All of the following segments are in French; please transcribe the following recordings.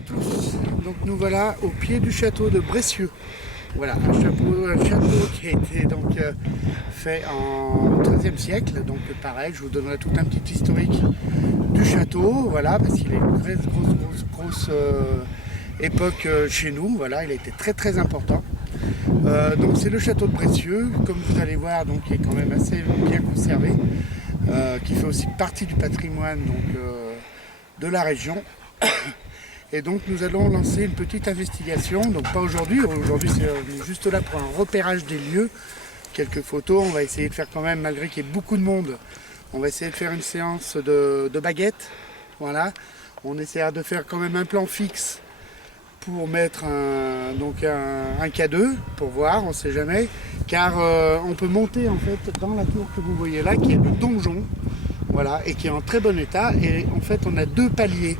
à tous, donc nous voilà au pied du château de Bressieux. Voilà, un château qui a été donc fait en XIIIe siècle, donc pareil, je vous donnerai tout un petit historique du château, voilà, parce qu'il a une très grosse époque chez nous, voilà, il a été très important. Donc c'est le château de Bressieux, comme vous allez voir, donc qui est quand même assez bien conservé, qui fait aussi partie du patrimoine donc, de la région. Et donc nous allons lancer une petite investigation, donc pas aujourd'hui, aujourd'hui c'est juste là pour un repérage des lieux, quelques photos, on va essayer de faire quand même, malgré qu'il y ait beaucoup de monde, on va essayer de faire une séance de baguettes, voilà, on essaiera de faire quand même un plan fixe pour mettre un K2, pour voir, on ne sait jamais, car on peut monter en fait dans la tour que vous voyez là, qui est le donjon, voilà, et qui est en très bon état, et en fait on a 2 paliers.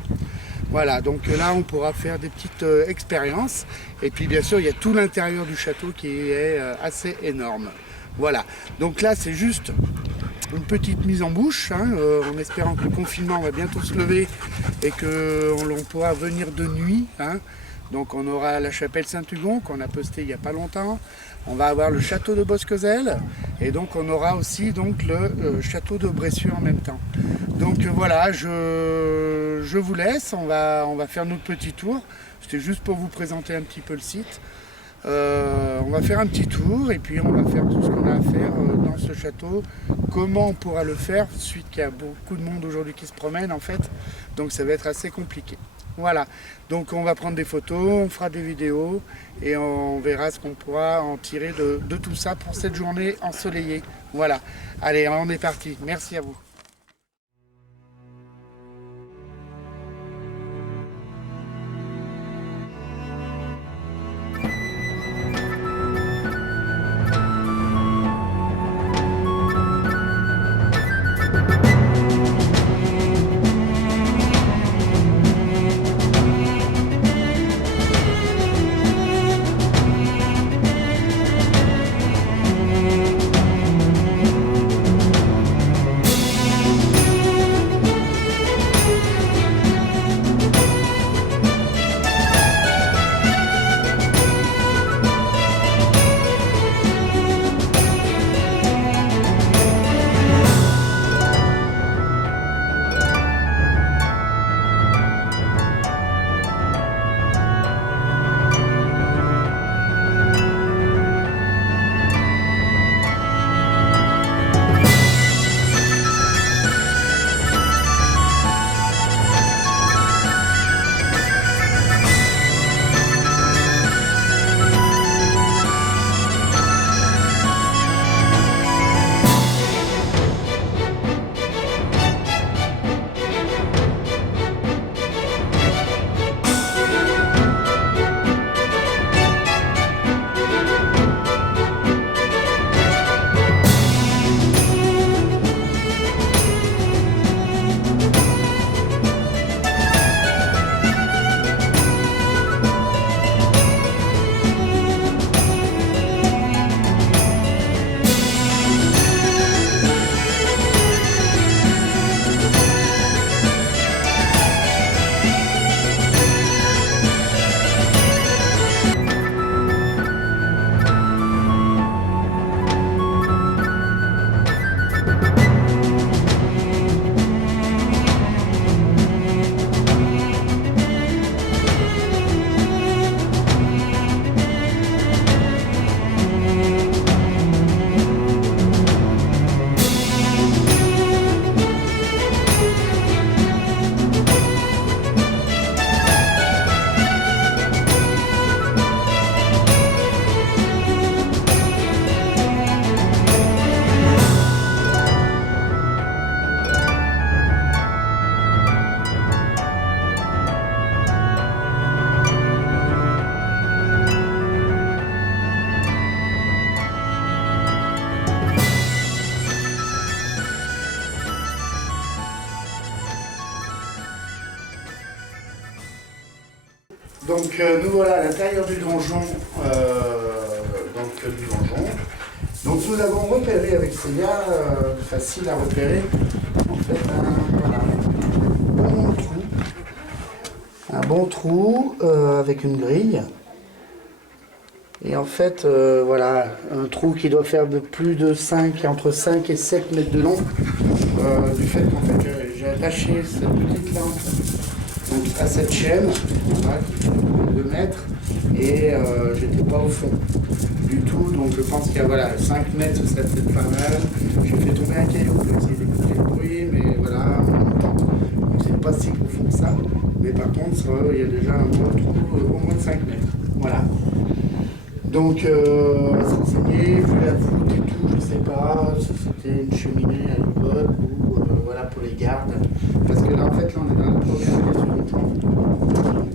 Voilà, donc là on pourra faire des petites expériences. Et puis bien sûr il y a tout l'intérieur du château qui est assez énorme. Voilà, donc là c'est juste une petite mise en bouche, hein, en espérant que le confinement va bientôt se lever et qu'on pourra venir de nuit. Hein. Donc on aura la chapelle Saint-Hugon qu'on a posté il n'y a pas longtemps. On va avoir le château de Bosquezel et donc on aura aussi donc, le château de Bressieux en même temps. Donc voilà, je vous laisse, on va faire notre petit tour. C'était juste pour vous présenter un petit peu le site. On va faire un petit tour et puis on va faire tout ce qu'on a à faire dans ce château. Comment on pourra le faire, suite qu'il y a beaucoup de monde aujourd'hui qui se promène en fait. Donc ça va être assez compliqué. Voilà, donc on va prendre des photos, on fera des vidéos et on verra ce qu'on pourra en tirer de tout ça pour cette journée ensoleillée. Voilà, allez, on est parti. Merci à vous. Donc nous voilà à l'intérieur du donjon, Donc nous avons repéré avec Célia, facile à repérer, en fait un voilà, bon trou un bon trou avec une grille. Et en fait, voilà, un trou qui doit faire de plus de 5, entre 5 et 7 mètres de long, du fait qu'en fait j'ai attaché cette petite lampe donc, à cette chaîne, voilà, qui fait 2 mètres, et j'étais pas au fond du tout, donc je pense qu'il y a voilà, 5 mètres, ce serait peut-être pas mal. J'ai fait tomber un caillou pour essayer d'écouter le bruit, mais voilà, en même temps, donc c'est pas si profond que ça, mais par contre, il y a déjà un bon trou au moins de 5 mètres, voilà. Donc, on va se renseigner, vu la voûte et tout, je sais pas, si c'était une cheminée à l'époque ou voilà pour les gardes. Parce que là, en fait, là, on est dans la première pièce du plan. Donc,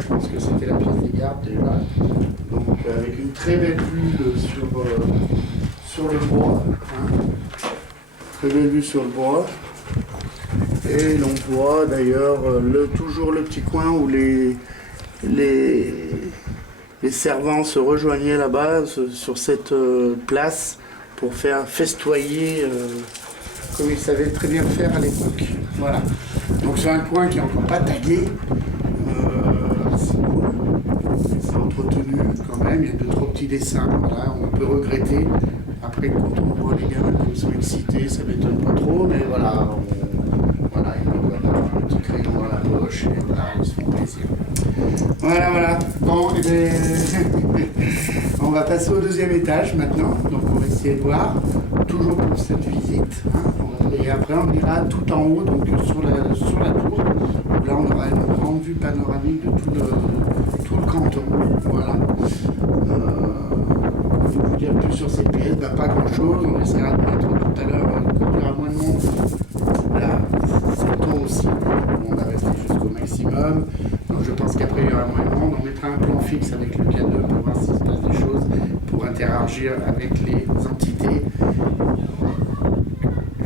je pense que c'était la pièce des gardes déjà. Donc, avec une très belle vue sur le bois. Hein. Très belle vue sur le bois. Et l'on voit d'ailleurs toujours le petit coin où les servants se rejoignaient là-bas, sur cette place, pour faire festoyer comme ils savaient très bien faire à l'époque. Voilà. Donc c'est un coin qui n'est encore pas tagué. C'est cool. C'est entretenu quand même. Il y a 2-3 petits dessins. Voilà. On peut regretter. Après, quand on voit les gamins qui sont excités, ça ne m'étonne pas trop. Mais voilà, voilà, ils ont un petit crayon dans la poche et voilà, ils se font plaisir. Voilà. Bon, et bien, on va passer au 2e étage maintenant. Donc on va essayer de voir, toujours pour cette visite. Hein. Et après on ira tout en haut, donc sur la tour. Où là on aura une grande vue panoramique de tout le canton. Voilà. Je vais vous dire plus sur ces pièces, pas grand chose. On essaiera de mettre tout à l'heure quand il y aura moins de monde. Là, c'est tôt aussi. On va rester jusqu'au maximum. Donc je pense qu'après il y aura moins de monde. On mettra un plan fixe avec le K2 pour voir s'il se passe des choses, pour interagir avec les entités.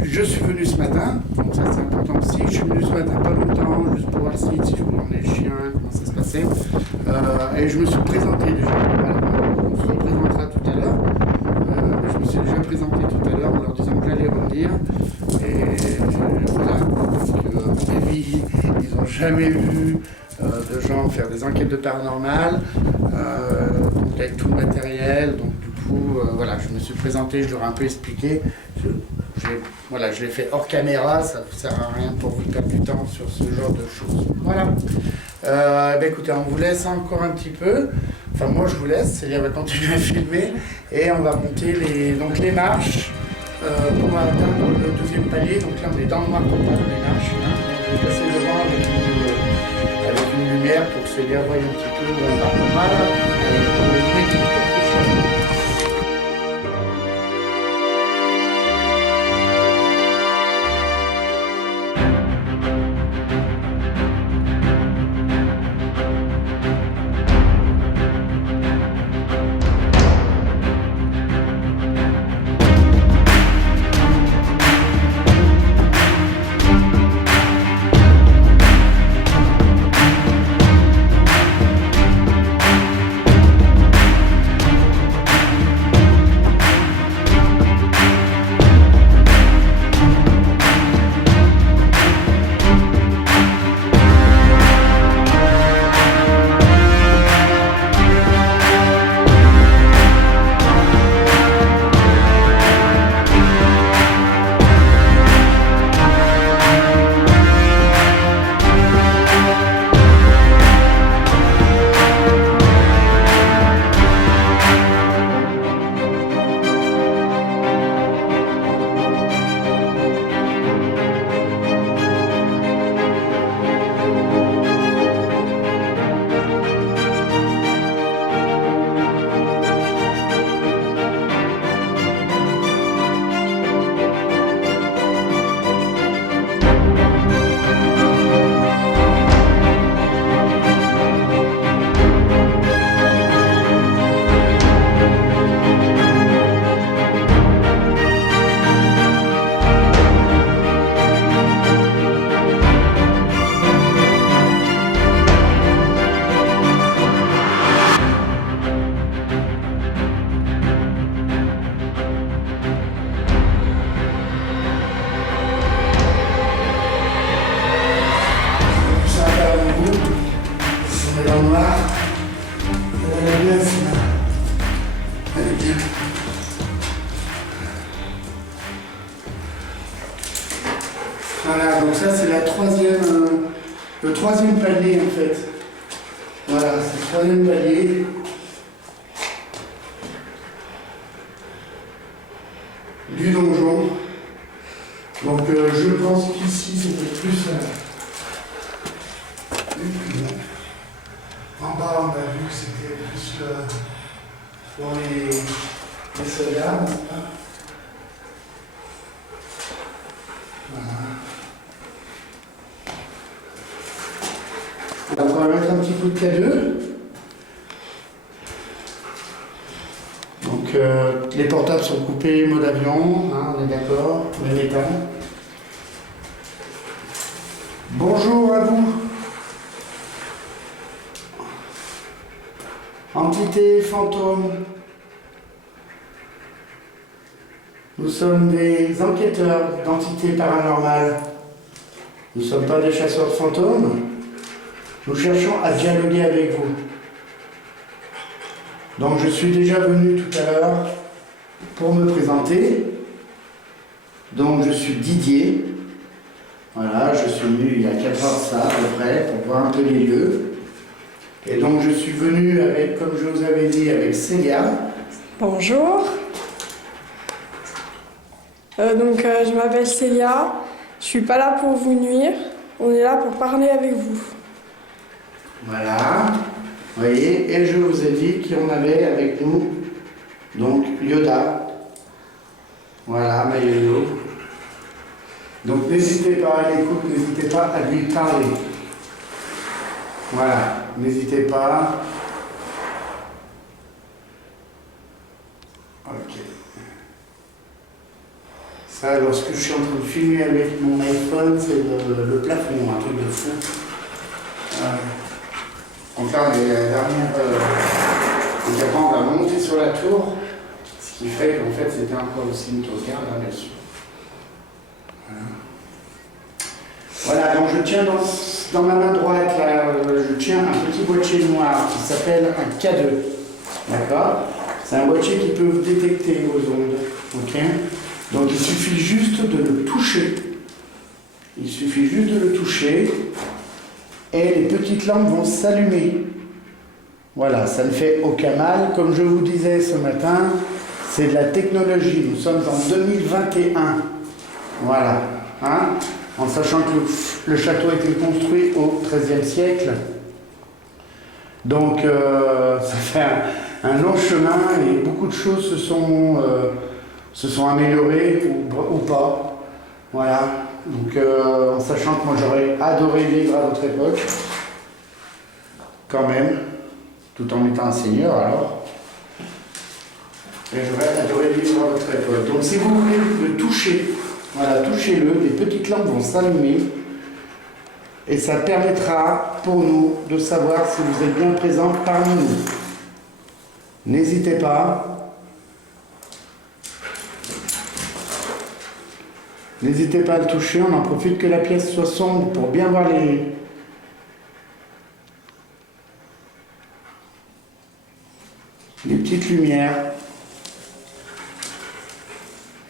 Je suis venu ce matin, donc ça c'est important aussi. Je suis venu ce matin pas longtemps, juste pour voir le site, si je voulais emmener le chien, comment ça se passait. Et je me suis présenté déjà. Voilà, on se représentera tout à l'heure. Je me suis déjà présenté tout à l'heure en leur disant que j'allais revenir. Et voilà, parce que à mon avis, ils n'ont jamais vu de gens faire des enquêtes de paranormal, donc avec tout le matériel. Donc du coup, voilà, je me suis présenté, je leur ai un peu expliqué. Voilà, je l'ai fait hors caméra, ça ne sert à rien pour vous perdre du temps sur ce genre de choses. Voilà. Écoutez, on vous laisse encore un petit peu. Enfin, moi je vous laisse, c'est-à-dire on va continuer à filmer et on va monter les marches pour atteindre le 2e palier. Donc là, on est dans le noir total, les marches. Hein. Donc, je vais passer devant avec une lumière pour que Célia voie un petit peu où on va. Voilà. Et pour le dîner, met dans le noir. Elle est bien, celle-là. Elle est bien. Voilà, donc ça c'est le troisième palier en fait. Voilà, c'est le troisième palier. Du donjon. Donc je pense qu'ici c'était plus en bas on a vu que c'était plus pour les soldats, n'est-ce pas? Voilà. Donc on va mettre un petit coup de K2. Donc les portables sont coupés, mode avion, hein, on est d'accord, même état. Bonjour à vous. Entité fantôme. Nous sommes des enquêteurs d'entités paranormales. Nous ne sommes pas des chasseurs de fantômes. Nous cherchons à dialoguer avec vous. Donc je suis déjà venu tout à l'heure pour me présenter. Donc je suis Didier. Voilà, je suis venu il y a 4 heures ça à peu près pour voir un peu les lieux. Et donc je suis venu avec, comme je vous avais dit, avec Célia. Bonjour. Je m'appelle Célia. Je suis pas là pour vous nuire. On est là pour parler avec vous. Voilà. Vous voyez, et je vous ai dit qu'on avait avec nous donc Yoda. Voilà, Mayoyo. Donc n'hésitez pas à l'écoute, n'hésitez pas à lui parler. Voilà, n'hésitez pas. Ok. Ça, lorsque je suis en train de filmer avec mon iPhone, c'est le plafond, un truc de fou. Donc là, les dernières. Donc après, on va monter sur la tour, ce qui fait qu'en fait, c'était encore aussi une sauvegarde, hein, bien sûr. Voilà, donc je tiens dans ma main droite, là, je tiens un petit boîtier noir qui s'appelle un K2. D'accord? C'est un boîtier qui peut détecter vos ondes. Ok? Donc il suffit juste de le toucher. Il suffit juste de le toucher et les petites lampes vont s'allumer. Voilà, ça ne fait aucun mal. Comme je vous disais ce matin, c'est de la technologie. Nous sommes en 2021. Voilà. Hein? En sachant que le château a été construit au XIIIe siècle. Donc ça fait un long chemin et beaucoup de choses se sont améliorées ou pas. Voilà. Donc en sachant que moi j'aurais adoré vivre à notre époque, quand même, tout en étant un seigneur alors. Et j'aurais adoré vivre à votre époque. Donc si vous voulez le toucher, voilà, touchez-le, les petites lampes vont s'allumer et ça permettra pour nous de savoir si vous êtes bien présent parmi nous. N'hésitez pas. N'hésitez pas à le toucher, on en profite que la pièce soit sombre pour bien voir les petites lumières.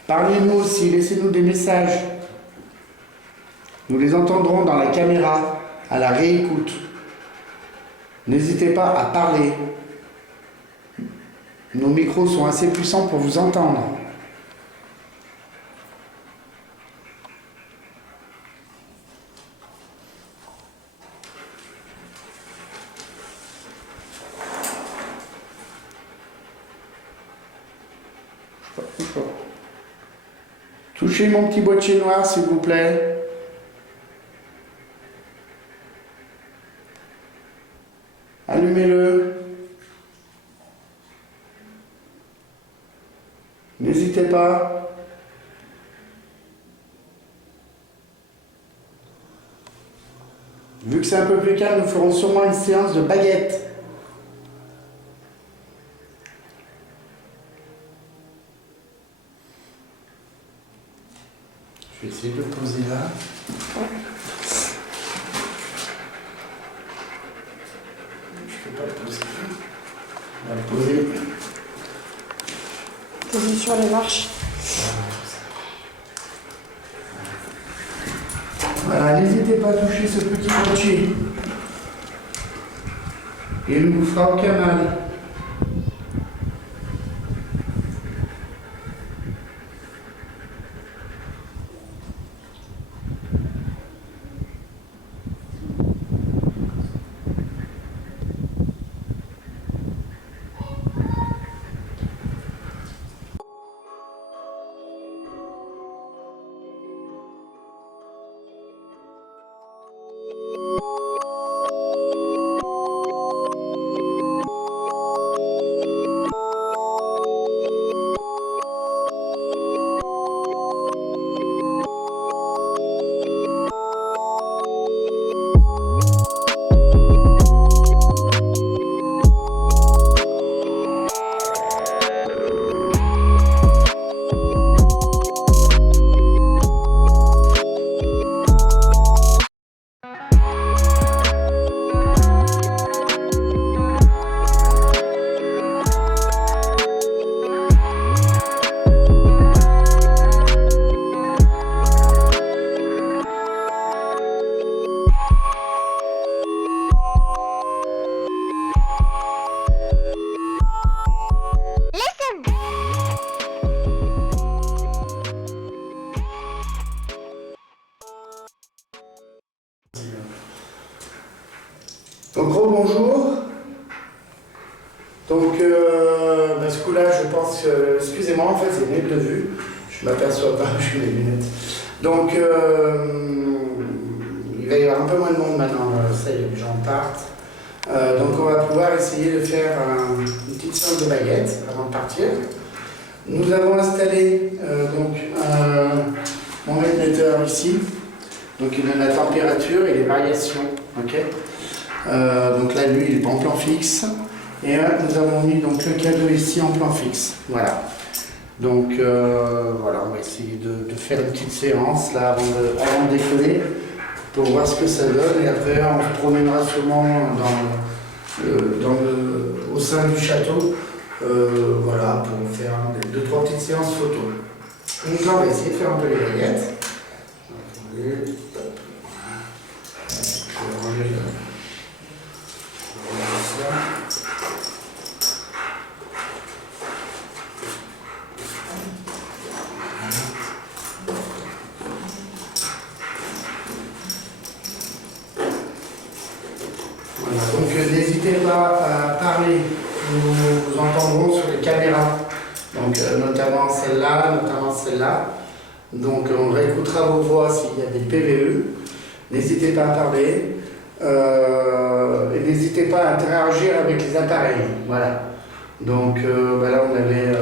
Parlez-nous aussi, laissez-nous des messages. Nous les entendrons dans la caméra, à la réécoute. N'hésitez pas à parler. Nos micros sont assez puissants pour vous entendre. Touchez mon petit boîtier noir, s'il vous plaît. Allumez-le. N'hésitez pas. Vu que c'est un peu plus calme, nous ferons sûrement une séance de baguettes. Je vais essayer de le poser là. pas le poser. On va le poser. Posez sur les marches. Voilà, n'hésitez pas à toucher ce petit rocher. Il ne vous fera aucun mal. Donc rebonjour. Donc ce coup-là, je pense, excusez-moi, en fait c'est une lunette de vue, je ne m'aperçois pas, je suis les lunettes. Donc il va y avoir un peu moins de monde maintenant, ça y est, les gens partent. Donc on va pouvoir essayer de faire une petite séance de baguettes avant de partir. Nous avons installé mon mètre-metteur ici, donc il donne la température et les variations. Okay, donc là, lui, il est en plan fixe. Et là, nous avons mis donc, le cadeau ici en plan fixe. Voilà. Donc voilà, on va essayer de faire une petite séance là avant de décoller pour voir ce que ça donne. Et après, on se promènera sûrement au sein du château. Voilà, pour faire 2-3 petites séances photo. Donc là, on va essayer de faire un peu les baguettes. Voilà, donc n'hésitez pas à parler, nous vous entendrons sur les caméras, donc notamment celle-là, donc on réécoutera vos voix s'il y a des PVE, n'hésitez pas à parler, et n'hésitez pas à interagir avec les appareils, voilà. Donc là on avait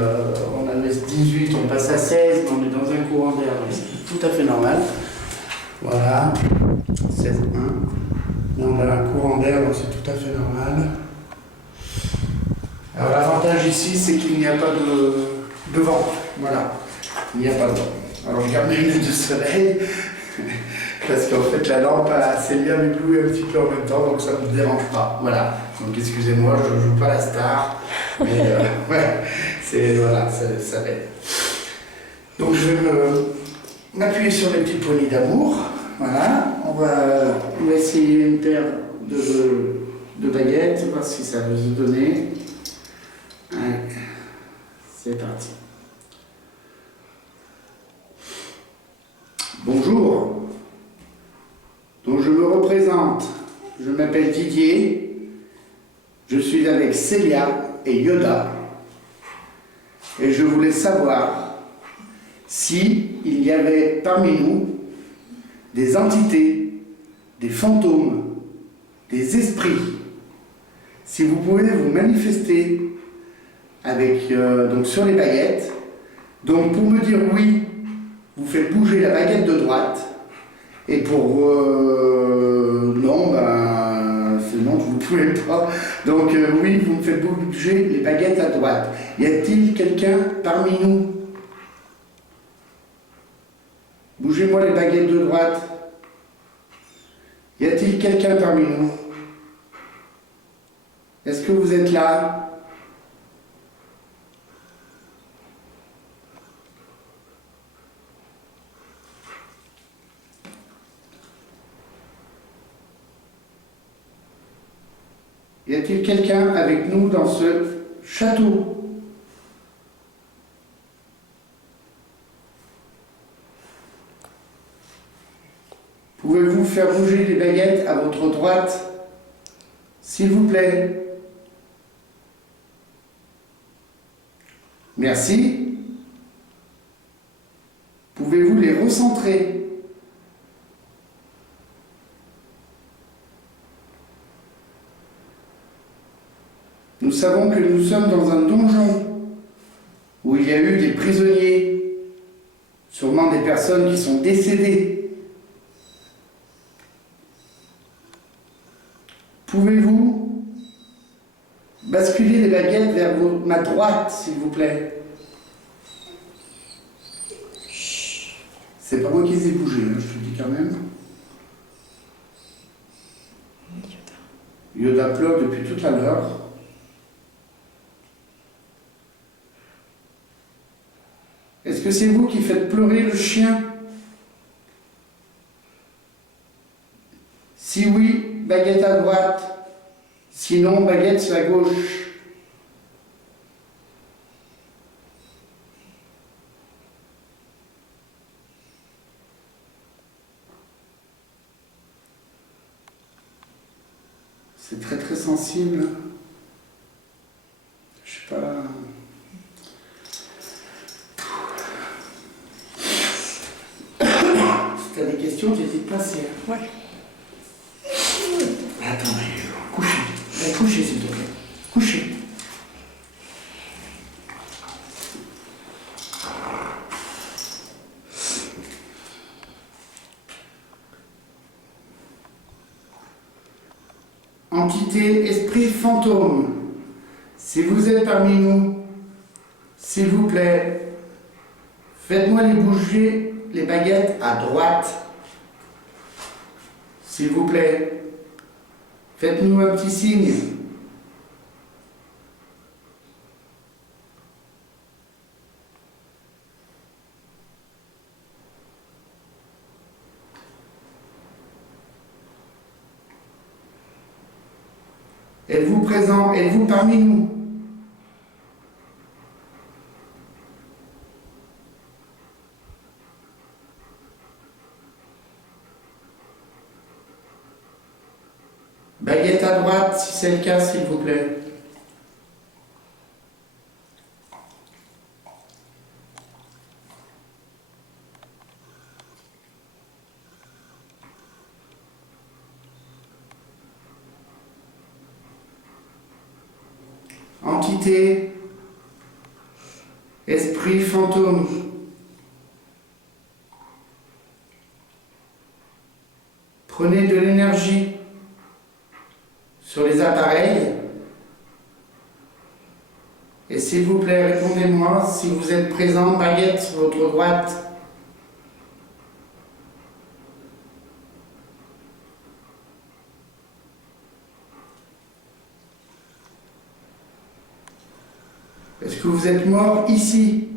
18, on passe à 16, mais on est dans un courant d'air, donc c'est tout à fait normal, voilà, 16.1. On a un courant d'air, donc c'est tout à fait normal. Alors l'avantage ici, c'est qu'il n'y a pas de vent. Voilà, il n'y a pas de vent. Alors je garde mes lunettes de soleil, parce qu'en fait la lampe a Célia m'éblouit un petit peu en même temps, donc ça ne me dérange pas. Voilà, donc excusez-moi, je ne joue pas la star, mais ouais, c'est, voilà, ça va être. Donc je vais m'appuyer sur les petits poignées d'amour. Voilà, on va essayer une paire de baguettes, voir si ça va se donner. Allez, c'est parti. Bonjour, donc je me représente, je m'appelle Didier, je suis avec Célia et Yoda, et je voulais savoir si il y avait parmi nous des entités, des fantômes, des esprits. Si vous pouvez vous manifester avec, donc sur les baguettes, donc pour me dire oui, vous faites bouger la baguette de droite, et pour non, sinon vous ne pouvez pas. Donc oui, vous me faites bouger les baguettes à droite. Y a-t-il quelqu'un parmi nous? Bougez-moi les baguettes de droite. Y a-t-il quelqu'un parmi nous? Est-ce que vous êtes là? Y a-t-il quelqu'un avec nous dans ce château? Pouvez-vous faire bouger les baguettes à votre droite, s'il vous plaît? Merci. Pouvez-vous les recentrer? Nous savons que nous sommes dans un donjon où il y a eu des prisonniers, sûrement des personnes qui sont décédées. Pouvez-vous basculer les baguettes vers ma droite, s'il vous plaît? C'est pas moi qui les ai bougées, hein, je te le dis quand même. Yoda pleure depuis tout à l'heure. Est-ce que c'est vous qui faites pleurer le chien? Si oui, baguette à droite. Sinon, baguette sur la gauche. C'est très très sensible. Je sais pas. Si tu as des questions, n'hésite pas, c'est. Ouais. Attends, couchez. Allez, couchez, s'il te plaît. Couchez. Entité, esprit, fantôme, si vous êtes parmi nous, s'il vous plaît, faites-moi les bouger les baguettes à droite. S'il vous plaît, faites-nous un petit signe. Êtes-vous présent? Êtes-vous parmi nous? Baguette à droite, si c'est le cas, s'il vous plaît. Entité, esprit, fantôme. Prenez de l'énergie sur les appareils et s'il vous plaît, répondez-moi si vous êtes présent, baguette sur votre droite. Est-ce que vous êtes mort ici?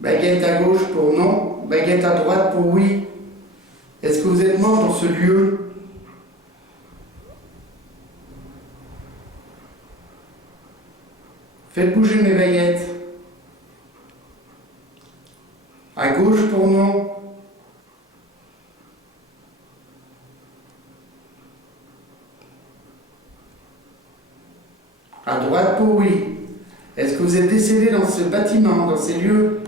Baguette à gauche pour non, baguette à droite pour oui. Est-ce que vous êtes mort dans ce lieu? Faites bouger mes baguettes. À gauche pour non. À droite pour oui. Est-ce que vous êtes décédé dans ce bâtiment, dans ces lieux?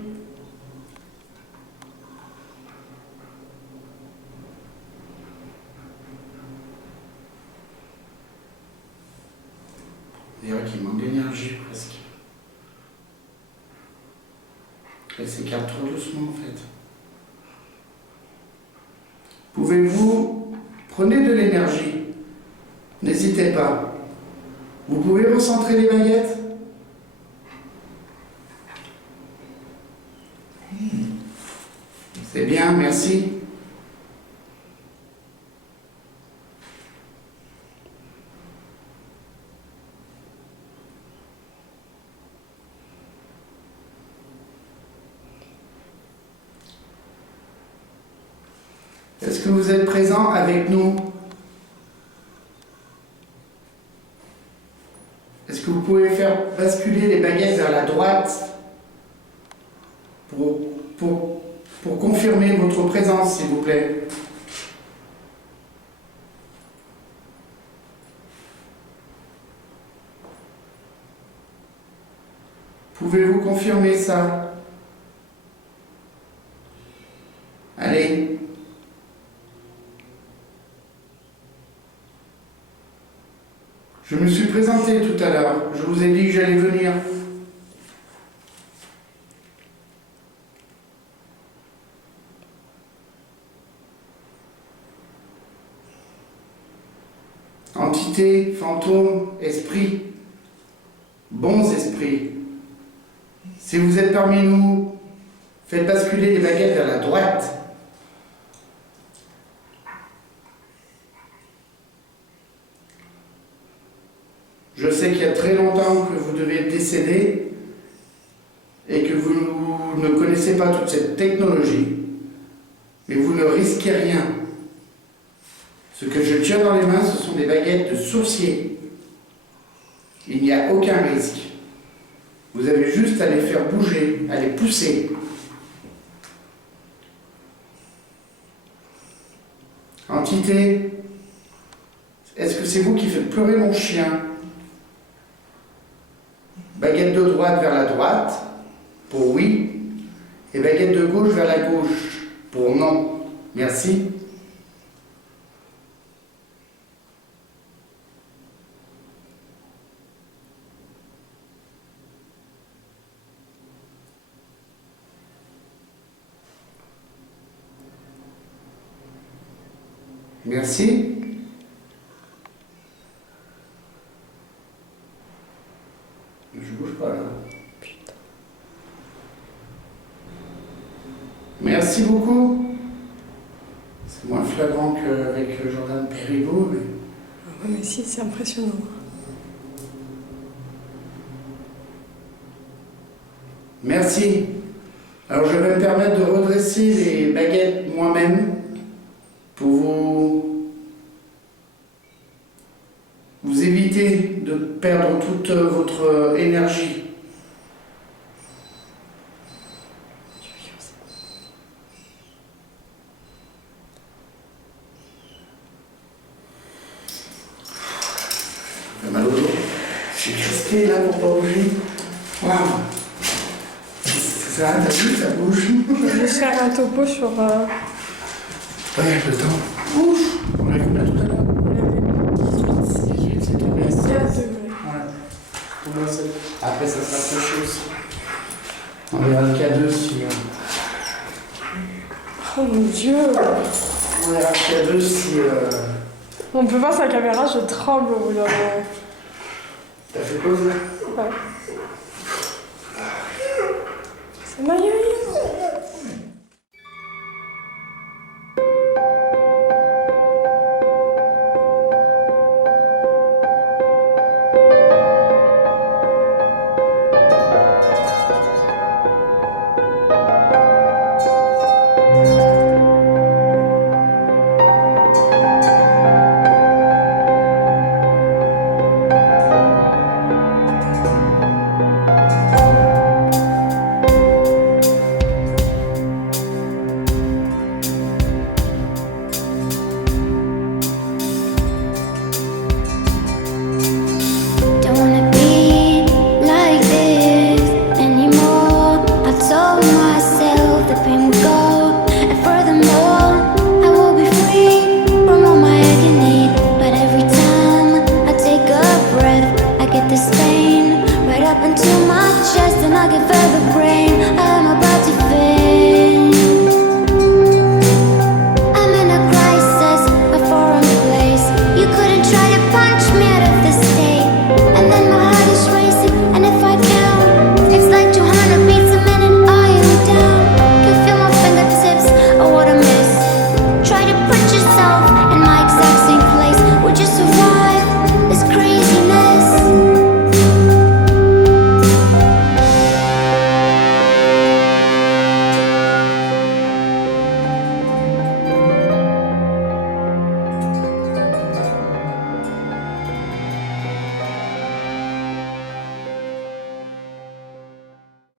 On dirait qu'il manque d'énergie presque. Elle s'écarte trop doucement en fait. Pouvez-vous, prenez de l'énergie, n'hésitez pas. Vous pouvez recentrer les baguettes? C'est bien, merci. Est-ce que vous êtes présents avec nous? Est-ce que vous pouvez faire basculer les baguettes vers la droite pour confirmer votre présence, s'il vous plaît? Pouvez-vous confirmer ça? Allez. Je me suis présenté tout à l'heure. Je vous ai dit que j'allais venir. Entités, fantômes, esprits, bons esprits. Si vous êtes parmi nous, faites basculer les baguettes vers la droite. Je sais qu'il y a très longtemps que vous devez décéder et que vous ne connaissez pas toute cette technologie, mais vous ne risquez rien. Ce que je tiens dans les mains, ce sont des baguettes de sourcier. Il n'y a aucun risque. Vous avez juste à les faire bouger, à les pousser. Entité, est-ce que c'est vous qui faites pleurer mon chien? Baguette de droite vers la droite, pour oui, et baguette de gauche vers la gauche, pour non. Merci. Merci. Je bouge pas là. Putain. Merci beaucoup. C'est moins flagrant qu'avec Jordan Péribaud, mais... Ah ouais, mais si, c'est impressionnant. Merci. Alors je vais me permettre de redresser les baguettes moi-même pour vous éviter de perdre toute votre énergie. J'ai mal au dos. Je suis crispé là pour pas bouger. Waouh! C'est ça, t'as vu, ça bouge. Je vais juste faire un topo sur... Ouais, le temps. Ouf! On l'a combien tout à l'heure? 18, c'est tombé à 16 degrés. Ouais. Tombé à 7. Après, ça sera très chaud aussi. On verra le K2 si... Oh mon Dieu! On verra le K2 si... On peut voir sa caméra, je tremble au bout d'un moment. T'as fait pause là? Ouais. C'est Maïa.